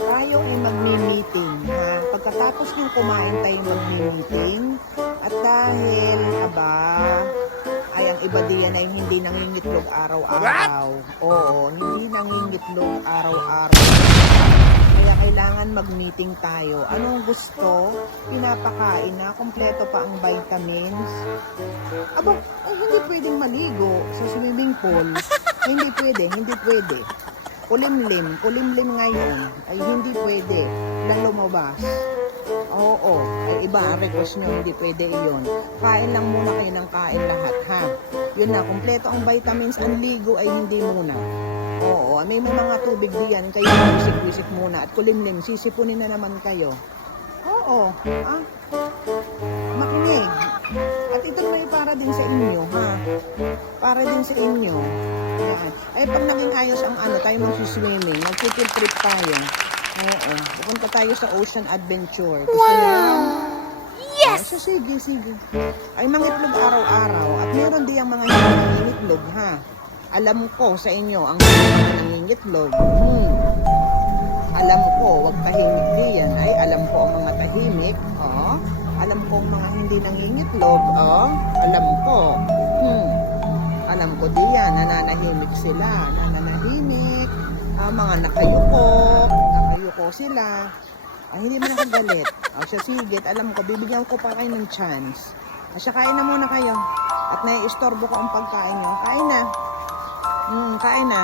Tayo ay magmi-meeting, ha? Pagkatapos ng kumain tayo magmi-meeting. At dahil, aba, ay ang iba diyan ay hindi nangingitlog araw-araw. Oo, hindi nangingitlog araw-araw. Kaya kailangan mag-meeting tayo. Anong gusto? Pinapakain na, kompleto pa ang vitamins. Aba, ay hindi pwedeng maligo sa swimming pool. hindi pwede, hindi pwede. Kulimlim, kulimlim ngayon. Ay hindi pwede. Lang lumabas. Oo, ay iba request nyo, hindi pwede iyon. Kain lang muna kayo ng kain lahat, ha? Yun na, kompleto ang vitamins, ang ligo ay hindi muna. Oo, may, mga tubig diyan, kayo wisik-wisik muna at kulimlim, sisipunin na naman kayo. Oo, ah, makinig. At ito naman para din sa inyo, ha? Para din sa inyo. Yan. Ay, pag naging ayos ang ano, tayo mag-swimming, mag-field trip tayo. Oo, pupunta tayo sa Ocean Adventure. Wow! Yes! So, sige, sige. Ay, mangitlog araw-araw. At meron din ang mga hindi nangingitlog, ha? Alam ko sa inyo, ang mga nangingitlog. Hmm. Alam ko, wag tahimik diyan. Ay, alam ko ang mga tahimik. Oh. Alam ko ang mga hindi nangingitlog. Oh. Alam ko. Alam ko diyan, nananahimik sila. Nananahimik. Ah, mga nakayuko. Nakayuko sila. Ay, hindi mo nakagalit. O, siya sigit. Alam ko, bibigyan ko pa kayo ng chance. Ah, siya, kain na muna kayo. At naiistorbo ko ang pagkain nyo. Kain na. Hmm, kain na.